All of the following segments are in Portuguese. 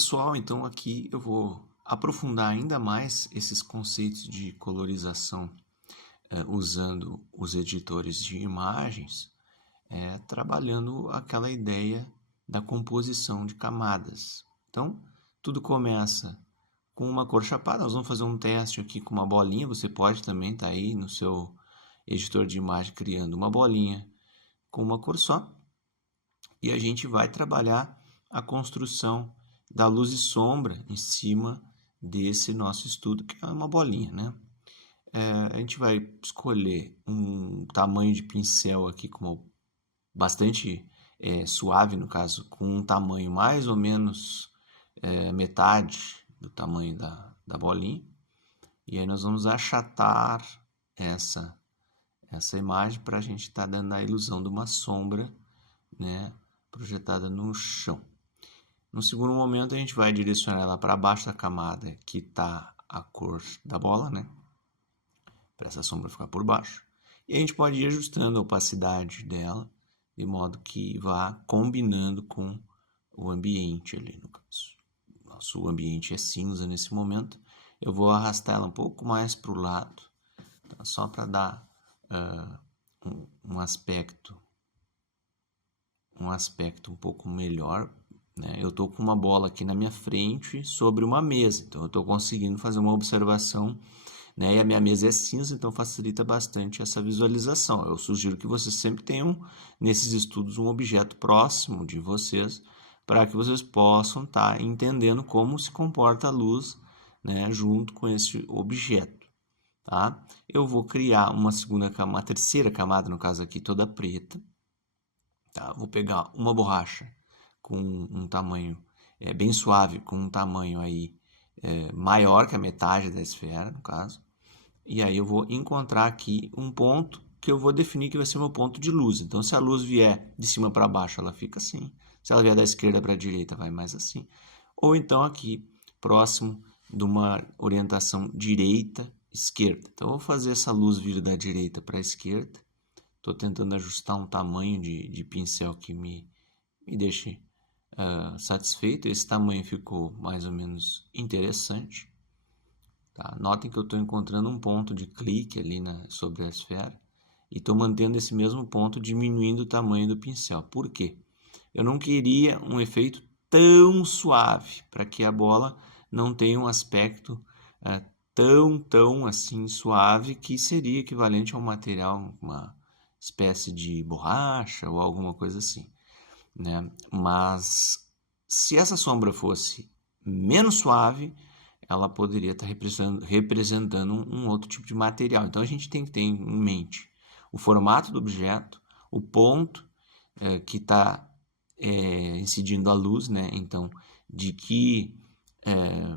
pessoal, então aqui eu vou aprofundar ainda mais esses conceitos de colorização usando os editores de imagens, trabalhando aquela ideia da composição de camadas. Então, tudo começa com uma cor chapada. Nós vamos fazer um teste aqui com uma bolinha. Você pode também estar aí no seu editor de imagem criando uma bolinha com uma cor só. E a gente vai trabalhar a construção da luz e sombra em cima desse nosso estudo, que é uma bolinha, né? A gente vai escolher um tamanho de pincel aqui como bastante suave, no caso, com um tamanho mais ou menos metade do tamanho da bolinha. E aí nós vamos achatar essa imagem para a gente estar dando a ilusão de uma sombra, né, projetada no chão. No segundo momento, a gente vai direcionar ela para baixo da camada que está a cor da bola, né? Para essa sombra ficar por baixo. E a gente pode ir ajustando a opacidade dela, de modo que vá combinando com o ambiente ali, no caso. Nosso ambiente é cinza nesse momento. Eu vou arrastar ela um pouco mais para o lado, tá? Só para dar um aspecto um pouco melhor, né? Eu estou com uma bola aqui na minha frente sobre uma mesa, então eu estou conseguindo fazer uma observação, né? E a minha mesa é cinza, então facilita bastante essa visualização. Eu sugiro que vocês sempre tenham nesses estudos um objeto próximo de vocês, para que vocês possam estar entendendo como se comporta a luz, né, junto com esse objeto. Tá? Eu vou criar uma terceira camada, no caso aqui toda preta. Tá? Vou pegar uma borracha com um tamanho bem suave, com um tamanho aí maior que a metade da esfera, no caso. E aí eu vou encontrar aqui um ponto que eu vou definir que vai ser o meu ponto de luz. Então, se a luz vier de cima para baixo, ela fica assim. Se ela vier da esquerda para a direita, vai mais assim. Ou então aqui, próximo de uma orientação direita-esquerda. Então, eu vou fazer essa luz vir da direita para a esquerda. Estou tentando ajustar um tamanho de pincel que me deixe satisfeito. Esse tamanho ficou mais ou menos interessante. Tá? Notem que eu estou encontrando um ponto de clique ali sobre a esfera e estou mantendo esse mesmo ponto, diminuindo o tamanho do pincel. Por quê? Eu não queria um efeito tão suave, para que a bola não tenha um aspecto tão assim suave, que seria equivalente a um material, uma espécie de borracha ou alguma coisa assim, né? Mas se essa sombra fosse menos suave, ela poderia estar representando um outro tipo de material. Então a gente tem que ter em mente o formato do objeto, o ponto que está incidindo a luz, né? Então, de que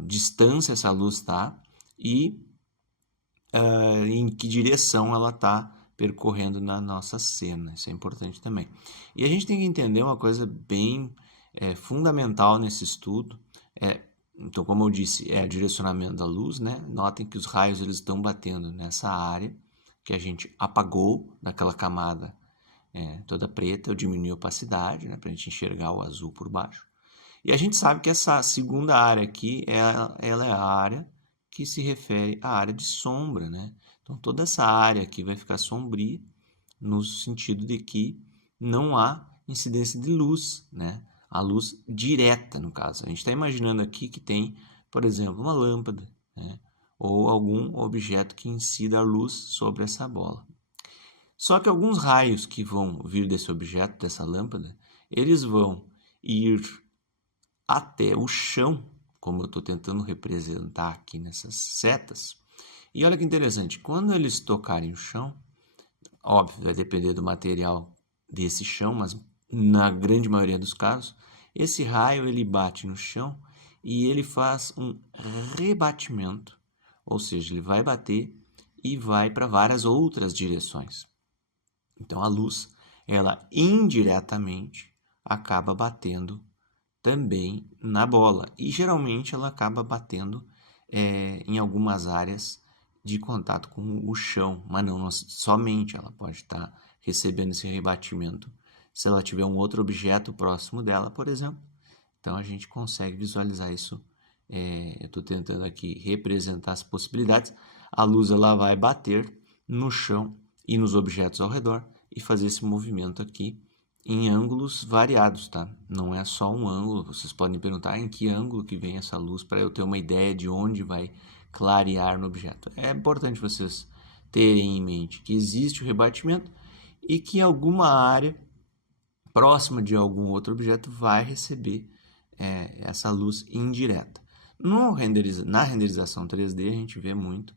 distância essa luz está e em que direção ela está percorrendo na nossa cena. Isso é importante também. E a gente tem que entender uma coisa bem fundamental nesse estudo. Então, como eu disse, é o direcionamento da luz, né? Notem que os raios eles estão batendo nessa área que a gente apagou daquela camada toda preta. Eu diminui a opacidade, né, para a gente enxergar o azul por baixo. E a gente sabe que essa segunda área aqui, ela é a área que se refere à área de sombra, né? Então, toda essa área aqui vai ficar sombria, no sentido de que não há incidência de luz, né? A luz direta, no caso. A gente está imaginando aqui que tem, por exemplo, uma lâmpada, né? Ou algum objeto que incida a luz sobre essa bola. Só que alguns raios que vão vir desse objeto, dessa lâmpada, eles vão ir até o chão, como eu estou tentando representar aqui nessas setas. E olha que interessante, quando eles tocarem o chão, óbvio, vai depender do material desse chão, mas na grande maioria dos casos, esse raio ele bate no chão e ele faz um rebatimento, ou seja, ele vai bater e vai para várias outras direções. Então a luz, ela indiretamente acaba batendo também na bola e geralmente ela acaba batendo em algumas áreas de contato com o chão, mas não somente. Ela pode estar recebendo esse rebatimento se ela tiver um outro objeto próximo dela, por exemplo, Então, a gente consegue visualizar isso. Eu estou tentando aqui representar as possibilidades. A luz ela vai bater no chão e nos objetos ao redor e fazer esse movimento aqui em ângulos variados, tá? Não é só um ângulo. Vocês podem perguntar em que ângulo que vem essa luz para eu ter uma ideia de onde vai clarear no objeto. É importante vocês terem em mente que existe o rebatimento e que alguma área próxima de algum outro objeto vai receber essa luz indireta. Na renderização 3D, a gente vê muito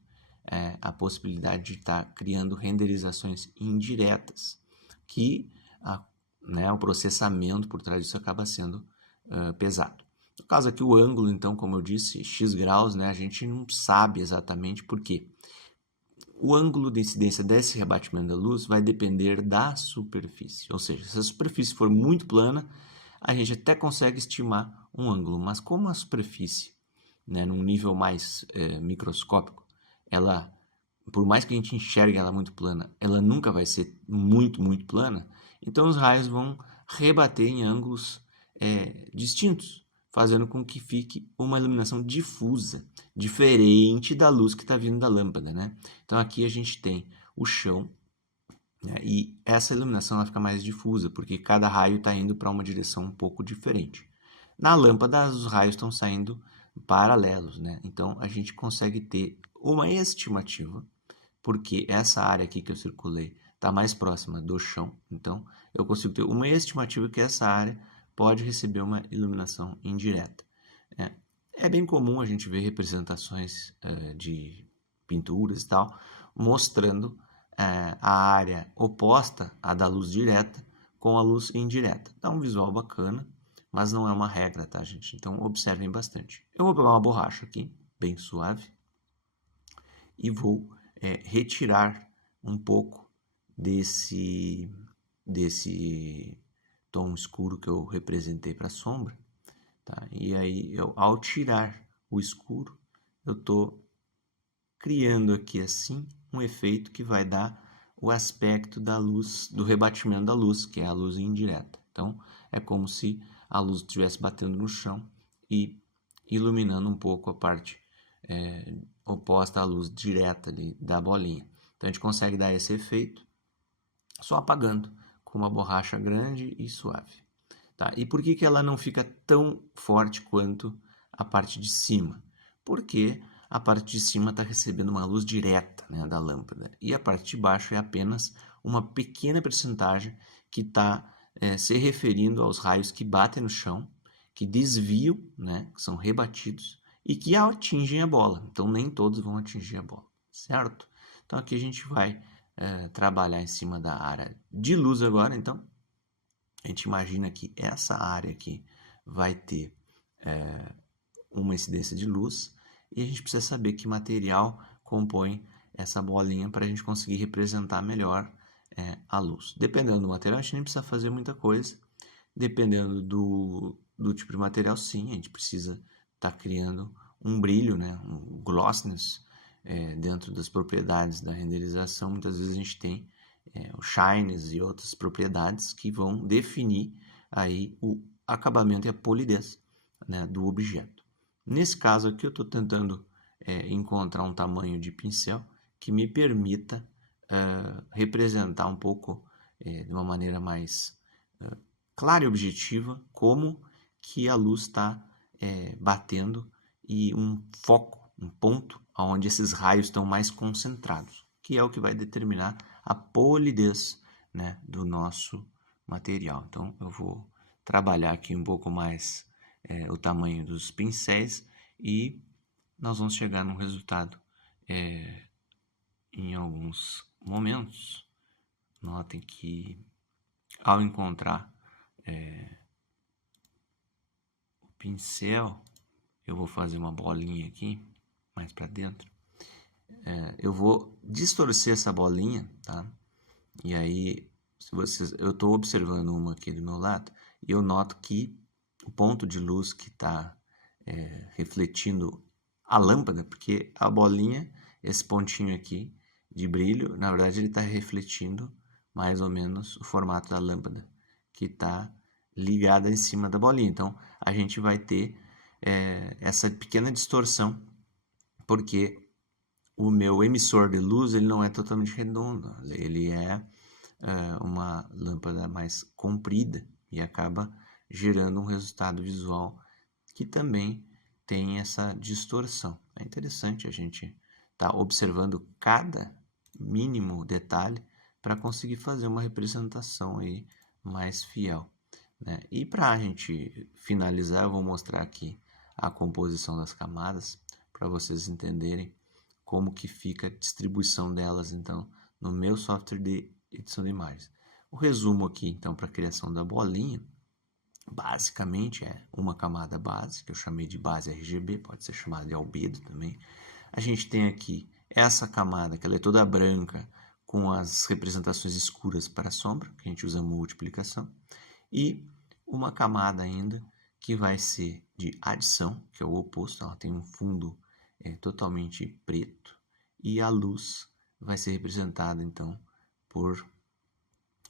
a possibilidade de estar criando renderizações indiretas, que o processamento por trás disso acaba sendo pesado. No caso aqui, o ângulo, então, como eu disse, x graus, né, a gente não sabe exatamente por quê. O ângulo de incidência desse rebatimento da luz vai depender da superfície, ou seja, se a superfície for muito plana, a gente até consegue estimar um ângulo, mas como a superfície, num nível mais microscópico, ela, por mais que a gente enxergue ela muito plana, ela nunca vai ser muito, muito plana, então os raios vão rebater em ângulos distintos, fazendo com que fique uma iluminação difusa, diferente da luz que está vindo da lâmpada, né? Então aqui a gente tem o chão, né? E essa iluminação ela fica mais difusa, porque cada raio está indo para uma direção um pouco diferente. Na lâmpada, os raios estão saindo paralelos, né? Então a gente consegue ter uma estimativa, porque essa área aqui que eu circulei está mais próxima do chão, então eu consigo ter uma estimativa que essa área pode receber uma iluminação indireta. É bem comum a gente ver representações de pinturas e tal, mostrando a área oposta à da luz direta com a luz indireta. Dá um visual bacana, mas não é uma regra, tá, gente? Então, observem bastante. Eu vou pegar uma borracha aqui, bem suave, e vou retirar um pouco desse tom escuro que eu representei para a sombra, tá? E aí, ao tirar o escuro, eu estou criando aqui assim um efeito que vai dar o aspecto da luz, do rebatimento da luz, que é a luz indireta. Então, é como se a luz estivesse batendo no chão e iluminando um pouco a parte oposta à luz direta da bolinha. Então, a gente consegue dar esse efeito só apagando com uma borracha grande e suave. Tá? E por que ela não fica tão forte quanto a parte de cima? Porque a parte de cima está recebendo uma luz direta, né, da lâmpada, e a parte de baixo é apenas uma pequena percentagem que está se referindo aos raios que batem no chão, que desviam, né, que são rebatidos e que atingem a bola. Então nem todos vão atingir a bola, certo? Então aqui a gente vai trabalhar em cima da área de luz agora. Então a gente imagina que essa área aqui vai ter uma incidência de luz e a gente precisa saber que material compõe essa bolinha para a gente conseguir representar melhor a luz. Dependendo do material, a gente nem precisa fazer muita coisa. Dependendo do tipo de material, sim, a gente precisa estar criando um brilho, né, um glossiness dentro das propriedades da renderização. Muitas vezes a gente tem o shines e outras propriedades que vão definir aí o acabamento e a polidez, né, do objeto. Nesse caso aqui eu estou tentando encontrar um tamanho de pincel que me permita representar um pouco de uma maneira mais clara e objetiva como que a luz está batendo e um foco, um ponto onde esses raios estão mais concentrados, que é o que vai determinar a polidez, né, do nosso material. Então eu vou trabalhar aqui um pouco mais o tamanho dos pincéis e nós vamos chegar num resultado em alguns momentos. Notem que ao encontrar o pincel, eu vou fazer uma bolinha aqui mais para dentro. Eu vou distorcer essa bolinha, tá? E aí, eu estou observando uma aqui do meu lado e eu noto que o ponto de luz que está refletindo a lâmpada, porque a bolinha, esse pontinho aqui de brilho, na verdade ele está refletindo mais ou menos o formato da lâmpada, que está ligada em cima da bolinha. Então, a gente vai ter essa pequena distorção, porque o meu emissor de luz ele não é totalmente redondo, ele é uma lâmpada mais comprida e acaba gerando um resultado visual que também tem essa distorção. É interessante a gente estar observando cada mínimo detalhe para conseguir fazer uma representação aí mais fiel, né? E para a gente finalizar, eu vou mostrar aqui a composição das camadas para vocês entenderem como que fica a distribuição delas, então, no meu software de edição de imagens. O resumo aqui, então, para a criação da bolinha, basicamente é uma camada base, que eu chamei de base RGB, pode ser chamada de albedo também. A gente tem aqui essa camada, que ela é toda branca, com as representações escuras para a sombra, que a gente usa multiplicação, e uma camada ainda que vai ser de adição, que é o oposto, ela tem um fundo totalmente preto, e a luz vai ser representada então por,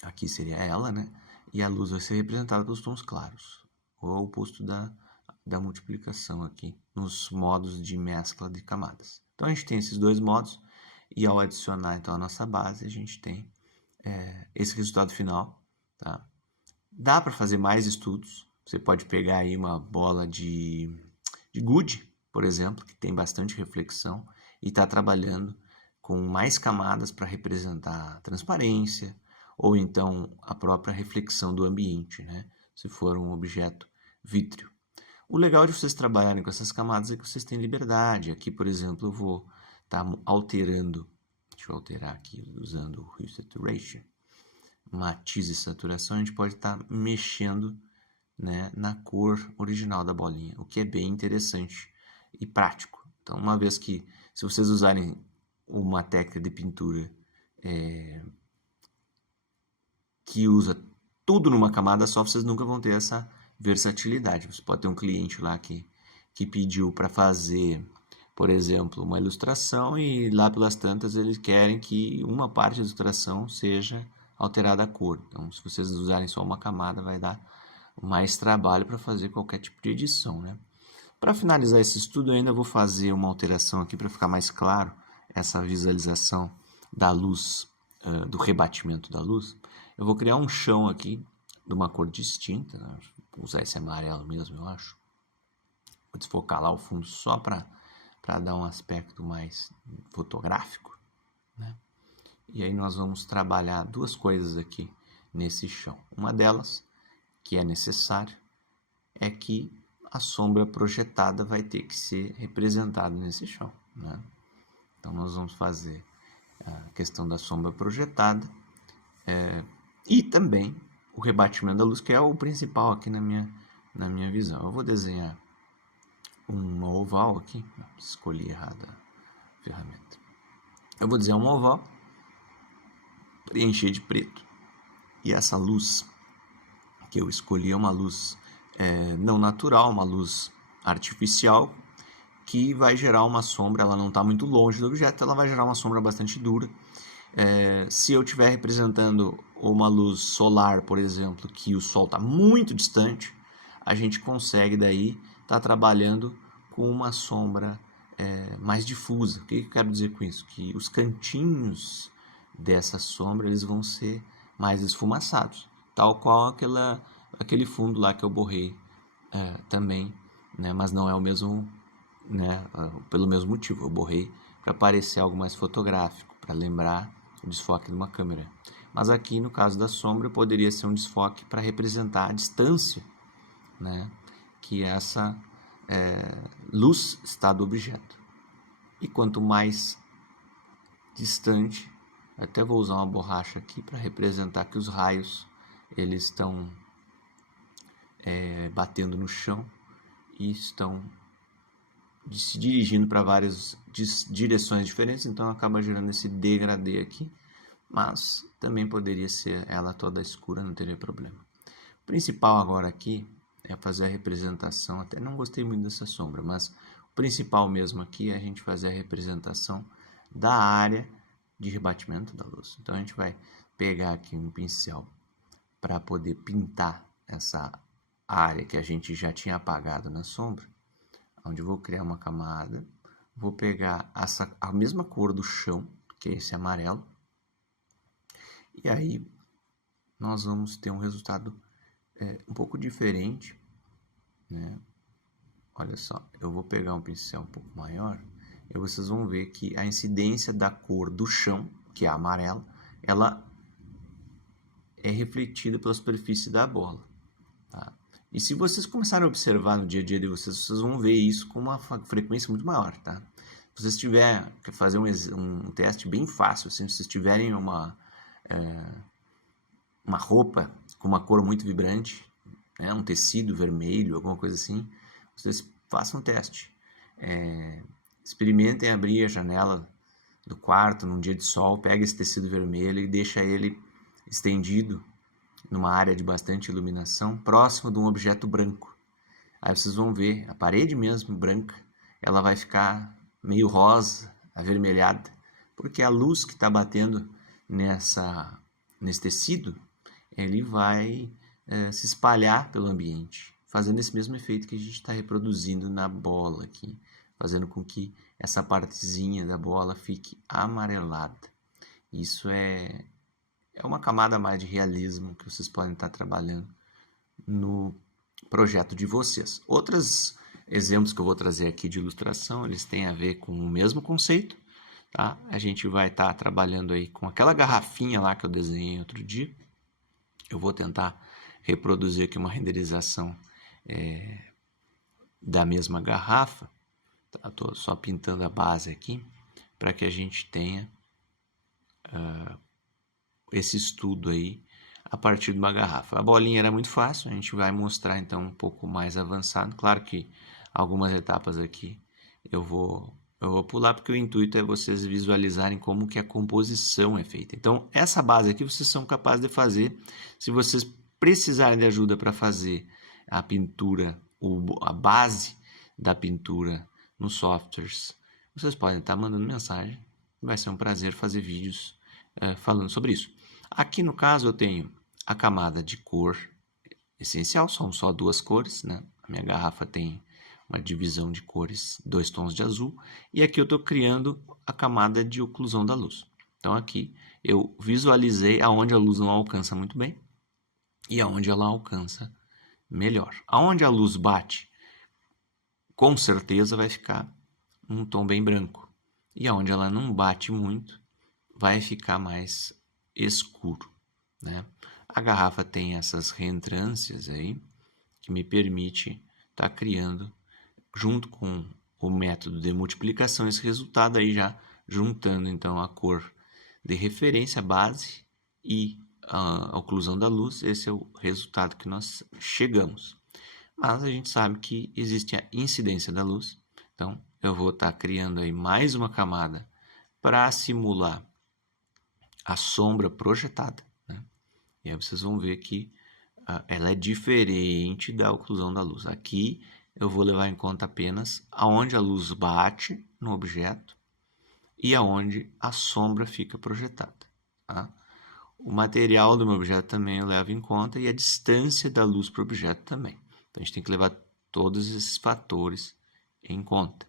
aqui seria ela, né? E a luz vai ser representada pelos tons claros, ou o oposto da multiplicação aqui, nos modos de mescla de camadas. Então a gente tem esses dois modos, e ao adicionar então a nossa base, a gente tem esse resultado final, tá? Dá para fazer mais estudos, você pode pegar aí uma bola de gude, por exemplo, que tem bastante reflexão e está trabalhando com mais camadas para representar a transparência ou então a própria reflexão do ambiente, né? Se for um objeto vítreo. O legal de vocês trabalharem com essas camadas é que vocês têm liberdade. Aqui, por exemplo, eu vou estar alterando, deixa eu alterar aqui usando o Hue Saturation, matiz e saturação, a gente pode estar mexendo, né, na cor original da bolinha, o que é bem interessante e prático. Então, uma vez que, se vocês usarem uma técnica de pintura que usa tudo numa camada só, vocês nunca vão ter essa versatilidade. Você pode ter um cliente lá que pediu para fazer, por exemplo, uma ilustração e lá pelas tantas eles querem que uma parte da ilustração seja alterada a cor. Então, se vocês usarem só uma camada, vai dar mais trabalho para fazer qualquer tipo de edição, né? Para finalizar esse estudo, eu ainda vou fazer uma alteração aqui para ficar mais claro essa visualização da luz, do rebatimento da luz. Eu vou criar um chão aqui de uma cor distinta, né? Vou usar esse amarelo mesmo, eu acho. Vou desfocar lá o fundo só para dar um aspecto mais fotográfico, né? E aí nós vamos trabalhar duas coisas aqui nesse chão. Uma delas, que é necessário, é que a sombra projetada vai ter que ser representada nesse chão, né? Então nós vamos fazer a questão da sombra projetada e também o rebatimento da luz, que é o principal aqui na minha visão. Eu vou desenhar uma oval aqui, escolhi errado a ferramenta. Eu vou desenhar um oval, preencher de preto, e essa luz que eu escolhi é uma luz não natural, uma luz artificial, que vai gerar uma sombra. Ela não está muito longe do objeto, ela vai gerar uma sombra bastante dura. Se eu estiver representando uma luz solar, por exemplo, que o sol está muito distante, a gente consegue daí estar trabalhando com uma sombra mais difusa. O que eu quero dizer com isso? Que os cantinhos dessa sombra eles vão ser mais esfumaçados, tal qual aquele fundo lá que eu borrei também, né? Mas não é o mesmo, né? Pelo mesmo motivo, eu borrei para parecer algo mais fotográfico, para lembrar o desfoque de uma câmera. Mas aqui no caso da sombra poderia ser um desfoque para representar a distância, né, que essa luz está do objeto. E quanto mais distante, até vou usar uma borracha aqui para representar que os raios eles estão batendo no chão e estão se dirigindo para várias direções diferentes, então acaba gerando esse degradê aqui, mas também poderia ser ela toda escura, não teria problema. O principal agora aqui é fazer a representação, até não gostei muito dessa sombra, mas o principal mesmo aqui é a gente fazer a representação da área de rebatimento da luz. Então a gente vai pegar aqui um pincel para poder pintar essa área que a gente já tinha apagado na sombra, onde eu vou criar uma camada, vou pegar a mesma cor do chão, que é esse amarelo, e aí nós vamos ter um resultado um pouco diferente, né? Olha só, eu vou pegar um pincel um pouco maior e vocês vão ver que a incidência da cor do chão, que é amarela, ela é refletida pela superfície da bola. Tá? E se vocês começarem a observar no dia a dia de vocês, vocês vão ver isso com uma frequência muito maior. Tá? Se vocês tiverem que fazer um teste bem fácil, assim, se vocês tiverem uma roupa com uma cor muito vibrante, né, um tecido vermelho, alguma coisa assim, vocês façam um teste. Experimentem abrir a janela do quarto num dia de sol, pega esse tecido vermelho e deixa ele estendido numa área de bastante iluminação, próximo de um objeto branco. Aí vocês vão ver a parede mesmo branca, ela vai ficar meio rosa, avermelhada, porque a luz que está batendo nesse tecido, ele vai se espalhar pelo ambiente, fazendo esse mesmo efeito que a gente está reproduzindo na bola aqui, fazendo com que essa partezinha da bola fique amarelada. Isso é uma camada a mais de realismo que vocês podem estar trabalhando no projeto de vocês. Outros exemplos que eu vou trazer aqui de ilustração, eles têm a ver com o mesmo conceito. Tá? A gente vai estar trabalhando aí com aquela garrafinha lá que eu desenhei outro dia. Eu vou tentar reproduzir aqui uma renderização da mesma garrafa. Estou só pintando a base aqui para que a gente tenha esse estudo aí a partir de uma garrafa. A bolinha era muito fácil, a gente vai mostrar então um pouco mais avançado. Claro que algumas etapas aqui eu vou pular, porque o intuito é vocês visualizarem como que a composição é feita. Então, essa base aqui vocês são capazes de fazer. Se vocês precisarem de ajuda para fazer a pintura, a base da pintura nos softwares, vocês podem estar mandando mensagem. Vai ser um prazer fazer vídeos falando sobre isso. Aqui no caso eu tenho a camada de cor essencial, são só duas cores, né? A minha garrafa tem uma divisão de cores, 2 tons de azul, e aqui eu estou criando a camada de oclusão da luz. Então aqui eu visualizei aonde a luz não alcança muito bem e aonde ela alcança melhor. Aonde a luz bate, com certeza vai ficar um tom bem branco, e aonde ela não bate muito, vai ficar mais escuro, né? A garrafa tem essas reentrâncias aí que me permite estar criando, junto com o método de multiplicação, esse resultado aí, já juntando então a cor de referência base e a oclusão da luz. Esse é o resultado que nós chegamos. Mas a gente sabe que existe a incidência da luz, então eu vou estar criando aí mais uma camada para simular a sombra projetada, né? E aí vocês vão ver que ela é diferente da oclusão da luz. Aqui eu vou levar em conta apenas aonde a luz bate no objeto e aonde a sombra fica projetada. Tá? O material do meu objeto também eu levo em conta, e a distância da luz para o objeto também. Então a gente tem que levar todos esses fatores em conta.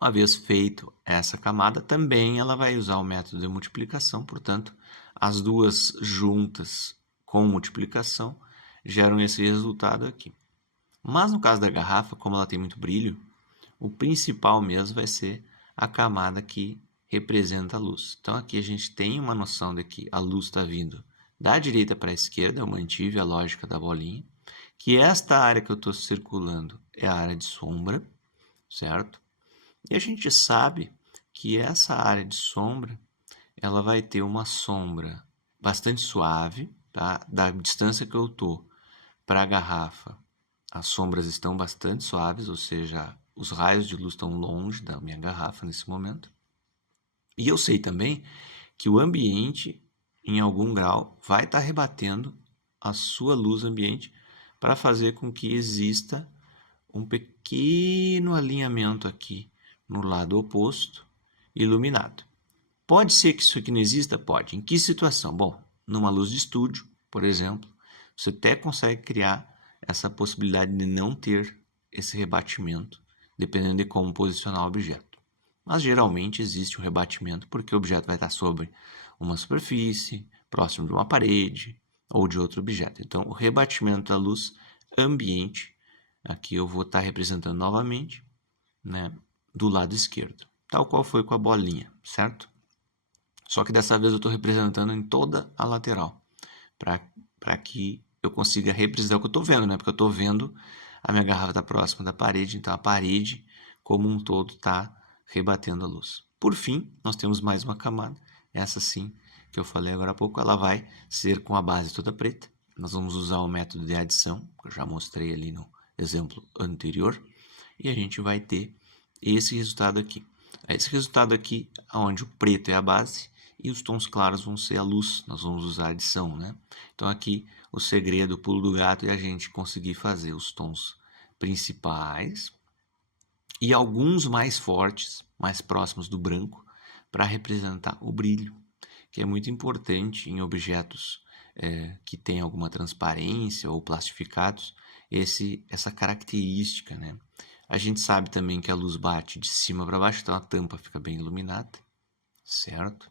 Uma vez feito essa camada, também ela vai usar o método de multiplicação, portanto, as duas juntas com multiplicação geram esse resultado aqui. Mas no caso da garrafa, como ela tem muito brilho, o principal mesmo vai ser a camada que representa a luz. Então aqui a gente tem uma noção de que a luz está vindo da direita para a esquerda, eu mantive a lógica da bolinha, que esta área que eu estou circulando é a área de sombra, certo? E a gente sabe que essa área de sombra, ela vai ter uma sombra bastante suave, tá? Da distância que eu estou para a garrafa, as sombras estão bastante suaves, ou seja, os raios de luz estão longe da minha garrafa nesse momento. E eu sei também que o ambiente, em algum grau, vai estar rebatendo a sua luz ambiente para fazer com que exista um pequeno alinhamento aqui no lado oposto, iluminado. Pode ser que isso aqui não exista? Pode. Em que situação? Bom, numa luz de estúdio, por exemplo, Você até consegue criar essa possibilidade de não ter esse rebatimento, dependendo de como posicionar o objeto. Mas geralmente existe um rebatimento porque o objeto vai estar sobre uma superfície, próximo de uma parede ou de outro objeto. Então, o rebatimento da luz ambiente, aqui eu vou estar representando novamente, né, do lado esquerdo, tal qual foi com a bolinha, certo? Só que dessa vez eu estou representando em toda a lateral, para que eu consiga representar o que eu estou vendo, né? Porque eu estou vendo a minha garrafa está próxima da parede, então a parede como um todo está rebatendo a luz. Por fim, nós temos mais uma camada, essa sim, que eu falei agora há pouco, ela vai ser com a base toda preta. Nós vamos usar o método de adição, que eu já mostrei ali no exemplo anterior, e a gente vai ter esse resultado aqui. Esse resultado aqui, onde o preto é a base e os tons claros vão ser a luz, nós vamos usar a adição, né? Então aqui o segredo, o pulo do gato é a gente conseguir fazer os tons principais e alguns mais fortes, mais próximos do branco, para representar o brilho, que é muito importante em objetos que têm alguma transparência ou plastificados, essa característica, né? A gente sabe também que a luz bate de cima para baixo, então a tampa fica bem iluminada, certo?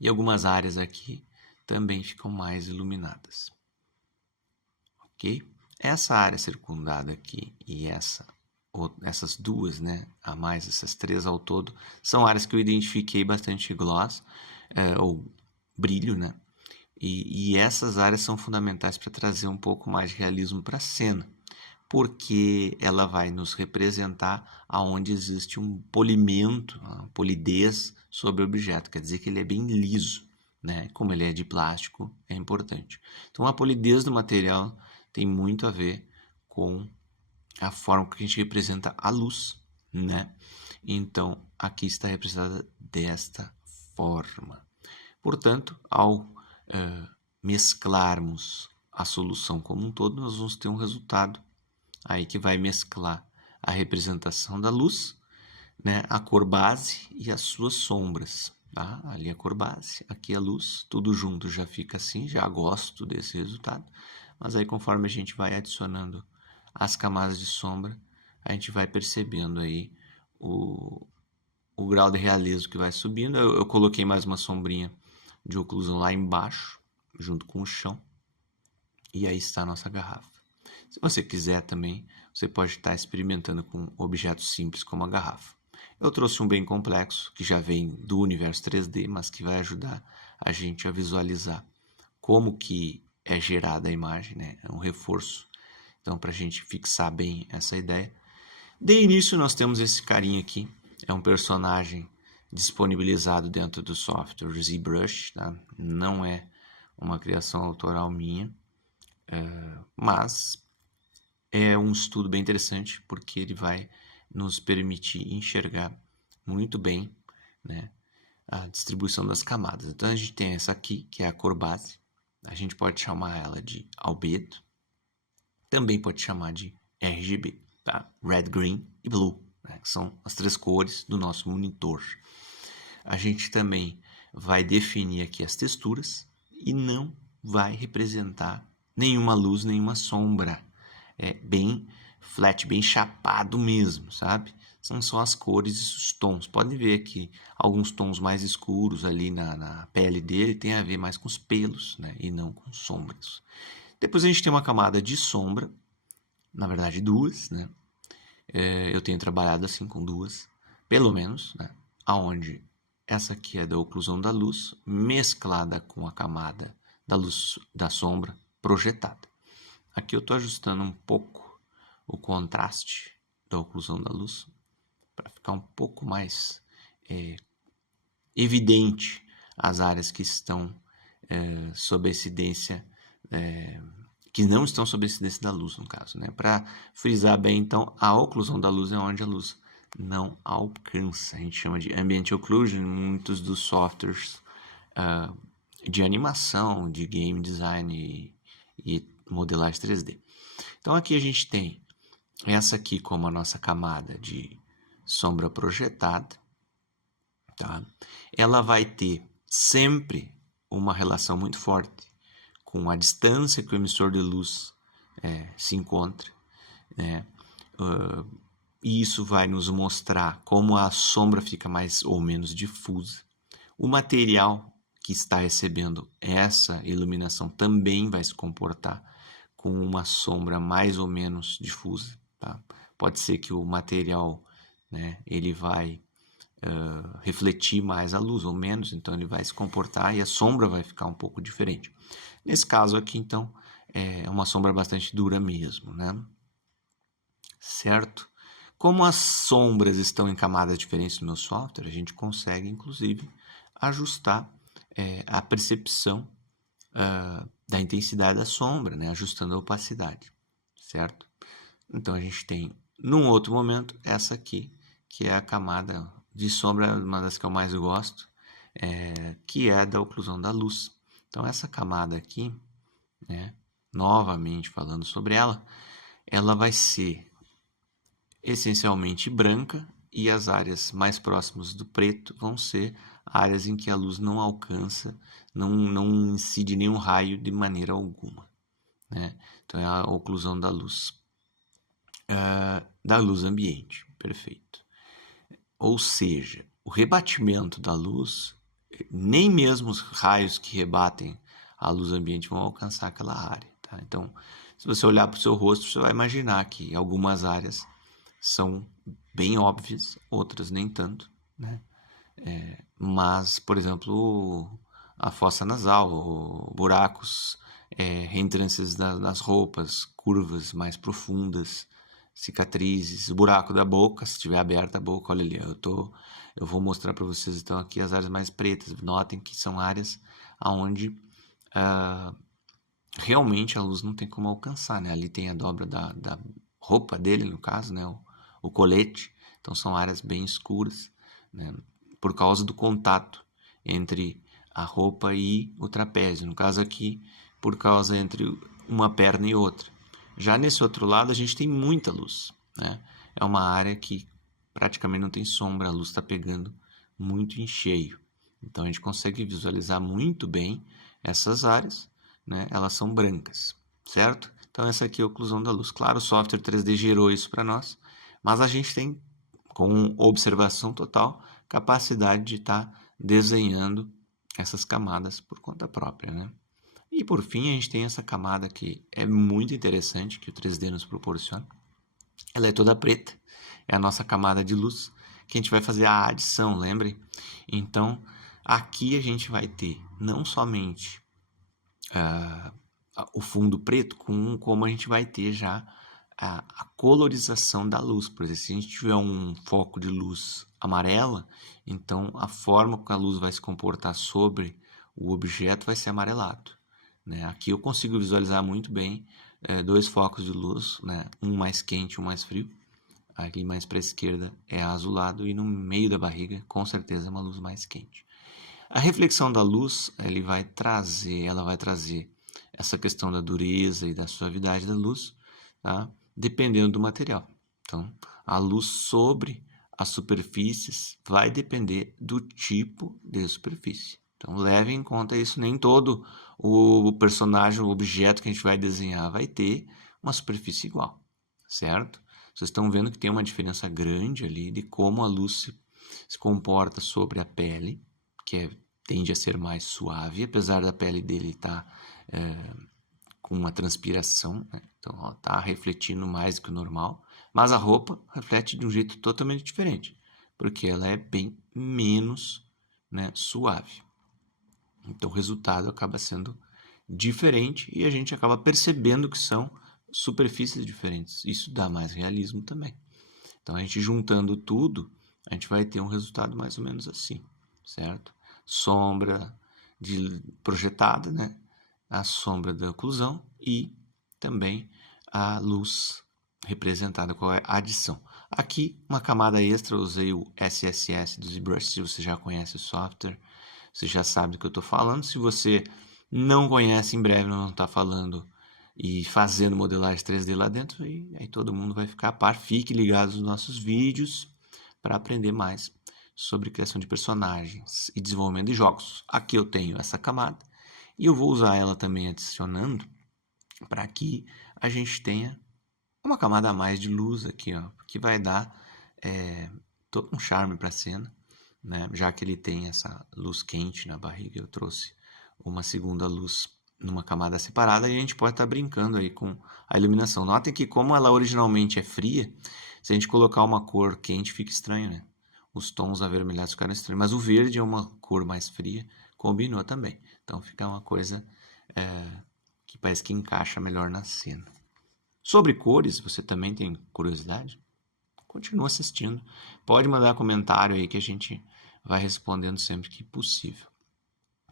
E algumas áreas aqui também ficam mais iluminadas, ok? Essa área circundada aqui e essas duas, né, a mais essas três ao todo, são áreas que eu identifiquei bastante gloss, ou brilho, né? E essas áreas são fundamentais para trazer um pouco mais de realismo para a cena, porque ela vai nos representar aonde existe um polimento, uma polidez sobre o objeto, quer dizer que ele é bem liso, né? Como ele é de plástico, é importante. Então a polidez do material tem muito a ver com a forma que a gente representa a luz, né? Então aqui está representada desta forma. Portanto, ao mesclarmos a solução como um todo, nós vamos ter um resultado aí que vai mesclar a representação da luz, né, a cor base e as suas sombras. Tá? Ali a cor base, aqui a luz, tudo junto já fica assim, já gosto desse resultado. Mas aí conforme a gente vai adicionando as camadas de sombra, a gente vai percebendo aí o grau de realismo que vai subindo. Eu coloquei mais uma sombrinha de oclusão lá embaixo, junto com o chão. E aí está a nossa garrafa. Se você quiser também, você pode estar experimentando com objetos simples como a garrafa. Eu trouxe um bem complexo, que já vem do universo 3D, mas que vai ajudar a gente a visualizar como que é gerada a imagem, né? É um reforço. Então, para a gente fixar bem essa ideia. De início, nós temos esse carinha aqui. É um personagem disponibilizado dentro do software ZBrush, tá? Não é uma criação autoral minha, mas é um estudo bem interessante porque ele vai nos permitir enxergar muito bem, né, a distribuição das camadas. Então a gente tem essa aqui, que é a cor base. A gente pode chamar ela de albedo. Também pode chamar de RGB, tá? Red, Green e Blue, né? Que são as três cores do nosso monitor. A gente também vai definir aqui as texturas e não vai representar nenhuma luz, nenhuma sombra. É bem flat, bem chapado mesmo, sabe? São só as cores e os tons. Podem ver aqui alguns tons mais escuros ali na pele dele, tem a ver mais com os pelos, né? E não com sombras. Depois a gente tem uma camada de sombra, na verdade duas, né? Eu tenho trabalhado assim com duas, pelo menos, né? Aonde essa aqui é da oclusão da luz, mesclada com a camada da luz da sombra projetada. Aqui eu estou ajustando um pouco o contraste da oclusão da luz para ficar um pouco mais evidente as áreas que estão sob a incidência, que não estão sob a incidência da luz, no caso, né? Para frisar bem, então, a oclusão da luz é onde a luz não alcança. A gente chama de ambient occlusion em muitos dos softwares de animação, de game design e modelagem 3D. Então aqui a gente tem essa aqui como a nossa camada de sombra projetada, tá? Ela vai ter sempre uma relação muito forte com a distância que o emissor de luz se encontra, né? E isso vai nos mostrar como a sombra fica mais ou menos difusa. O material que está recebendo essa iluminação também vai se comportar com uma sombra mais ou menos difusa, tá? Pode ser que o material, né, ele vai refletir mais a luz ou menos, então ele vai se comportar e a sombra vai ficar um pouco diferente. Nesse caso aqui, então, é uma sombra bastante dura mesmo, né? Certo? Como as sombras estão em camadas diferentes no meu software, a gente consegue, inclusive, ajustar a percepção da intensidade da sombra, né? Ajustando a opacidade, certo? Então, a gente tem, num outro momento, essa aqui, que é a camada de sombra, uma das que eu mais gosto, que é a da oclusão da luz. Então, essa camada aqui, né, novamente falando sobre ela, ela vai ser essencialmente branca e as áreas mais próximas do preto vão ser áreas em que a luz não alcança, não incide nenhum raio de maneira alguma, né? Então é a oclusão da luz ambiente, perfeito. Ou seja, o rebatimento da luz, nem mesmo os raios que rebatem a luz ambiente vão alcançar aquela área, tá? Então, se você olhar para o seu rosto, você vai imaginar que algumas áreas são bem óbvias, outras nem tanto, né? Mas, por exemplo, a fossa nasal, buracos, reentrâncias nas roupas, curvas mais profundas, cicatrizes, o buraco da boca, se tiver aberta a boca, olha ali, eu vou mostrar para vocês então aqui as áreas mais pretas. Notem que são áreas onde realmente a luz não tem como alcançar, né? Ali tem a dobra da roupa dele, no caso, né? O colete. Então são áreas bem escuras, né? Por causa do contato entre a roupa e o trapézio. No caso aqui, por causa entre uma perna e outra. Já nesse outro lado, a gente tem muita luz, né? É uma área que praticamente não tem sombra, a luz está pegando muito em cheio. Então a gente consegue visualizar muito bem essas áreas, né? Elas são brancas, certo? Então essa aqui é a oclusão da luz. Claro, o software 3D gerou isso para nós, mas a gente tem, com observação total, capacidade de estar desenhando essas camadas por conta própria, né? E por fim, a gente tem essa camada que é muito interessante, que o 3D nos proporciona. Ela é toda preta, é a nossa camada de luz, que a gente vai fazer a adição, lembre? Então, aqui a gente vai ter não somente o fundo preto, como a gente vai ter já a colorização da luz. Por exemplo, se a gente tiver um foco de luz amarela, então a forma que a luz vai se comportar sobre o objeto vai ser amarelado, né? Aqui eu consigo visualizar muito bem dois focos de luz, né? Um mais quente e um mais frio. Aqui mais para a esquerda é azulado e no meio da barriga com certeza é uma luz mais quente. A reflexão da luz ela vai trazer essa questão da dureza e da suavidade da luz, tá? Dependendo do material. Então, a luz sobre as superfícies vai depender do tipo de superfície. Então, leve em conta isso. Nem todo o personagem, o objeto que a gente vai desenhar vai ter uma superfície igual, certo? Vocês estão vendo que tem uma diferença grande ali de como a luz se comporta sobre a pele, que tende a ser mais suave, apesar da pele dele estar com uma transpiração, né? Então está refletindo mais do que o normal, mas a roupa reflete de um jeito totalmente diferente, porque ela é bem menos, né, suave. Então o resultado acaba sendo diferente e a gente acaba percebendo que são superfícies diferentes. Isso dá mais realismo também. Então a gente juntando tudo, a gente vai ter um resultado mais ou menos assim, certo? Sombra projetada, né? A sombra da oclusão e também a luz representada com a adição. Aqui, uma camada extra, eu usei o SSS do ZBrush. Se você já conhece o software, você já sabe do que eu estou falando. Se você não conhece, em breve nós vamos estar falando e fazendo modelagem 3D lá dentro, e aí todo mundo vai ficar a par. Fique ligado nos nossos vídeos para aprender mais sobre criação de personagens e desenvolvimento de jogos. Aqui eu tenho essa camada E eu vou usar ela também adicionando para que a gente tenha uma camada a mais de luz aqui, ó, que vai dar todo um charme para a cena, né? Já que ele tem essa luz quente na barriga, eu trouxe uma segunda luz numa camada separada e a gente pode estar brincando aí com a iluminação. Notem que como ela originalmente é fria, se a gente colocar uma cor quente fica estranho, né? Os tons avermelhados ficaram estranhos, mas o verde é uma cor mais fria, combinou também. Então fica uma coisa que parece que encaixa melhor na cena. Sobre cores, você também tem curiosidade? Continua assistindo. Pode mandar comentário aí que a gente vai respondendo sempre que possível.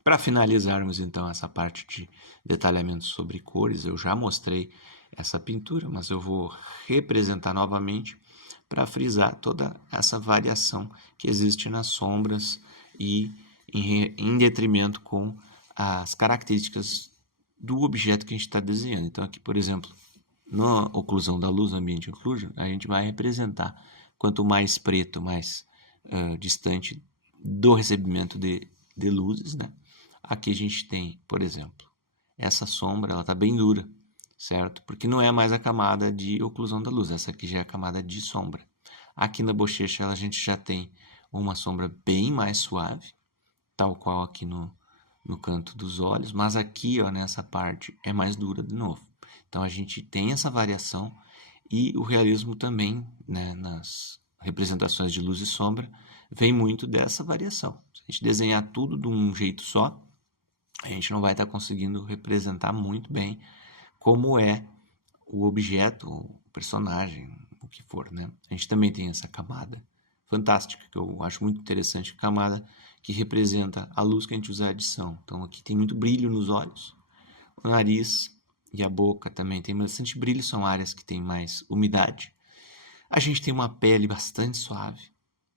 Para finalizarmos então essa parte de detalhamento sobre cores, eu já mostrei essa pintura, mas eu vou representar novamente para frisar toda essa variação que existe nas sombras e em detrimento com as características do objeto que a gente está desenhando. Então aqui, por exemplo, na oclusão da luz, Ambient Occlusion, a gente vai representar quanto mais preto, mais distante do recebimento de luzes, né? Aqui a gente tem, por exemplo, essa sombra, ela está bem dura, certo? Porque não é mais a camada de oclusão da luz, essa aqui já é a camada de sombra. Aqui na bochecha a gente já tem uma sombra bem mais suave, tal qual aqui no canto dos olhos, mas aqui, ó, nessa parte, é mais dura de novo. Então a gente tem essa variação e o realismo também, né, nas representações de luz e sombra, vem muito dessa variação. Se a gente desenhar tudo de um jeito só, a gente não vai estar conseguindo representar muito bem como é o objeto, o personagem, o que for, né? A gente também tem essa camada fantástica, que eu acho muito interessante, a camada que representa a luz que a gente usa a adição. Então aqui tem muito brilho nos olhos, o nariz e a boca também tem bastante brilho, são áreas que tem mais umidade. A gente tem uma pele bastante suave,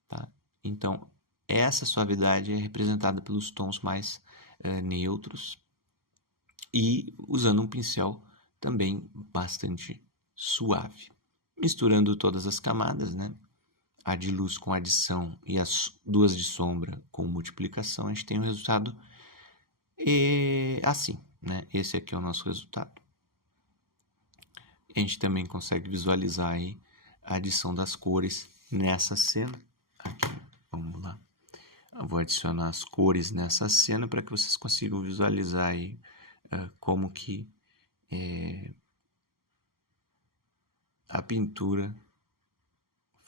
tá? Então essa suavidade é representada pelos tons mais neutros e usando um pincel também bastante suave. Misturando todas as camadas, né? A de luz com adição e as duas de sombra com multiplicação, a gente tem um resultado assim, né? Esse aqui é o nosso resultado. A gente também consegue visualizar aí a adição das cores nessa cena. Aqui, vamos lá. Eu vou adicionar as cores nessa cena para que vocês consigam visualizar aí como que a pintura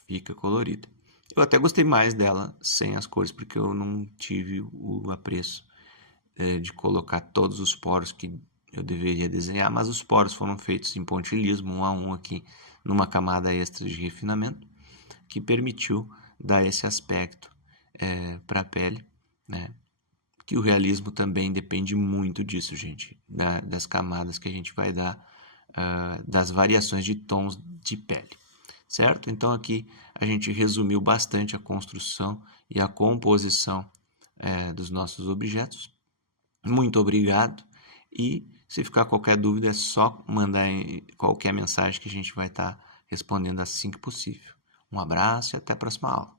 fica colorida. Eu até gostei mais dela sem as cores, porque eu não tive o apreço de colocar todos os poros que eu deveria desenhar, mas os poros foram feitos em pontilhismo, um a um aqui, numa camada extra de refinamento, que permitiu dar esse aspecto para a pele, né? Que o realismo também depende muito disso, gente, das camadas que a gente vai dar, das variações de tons de pele, certo? Então aqui a gente resumiu bastante a construção e a composição dos nossos objetos. Muito obrigado e se ficar qualquer dúvida é só mandar qualquer mensagem que a gente vai estar respondendo assim que possível. Um abraço e até a próxima aula.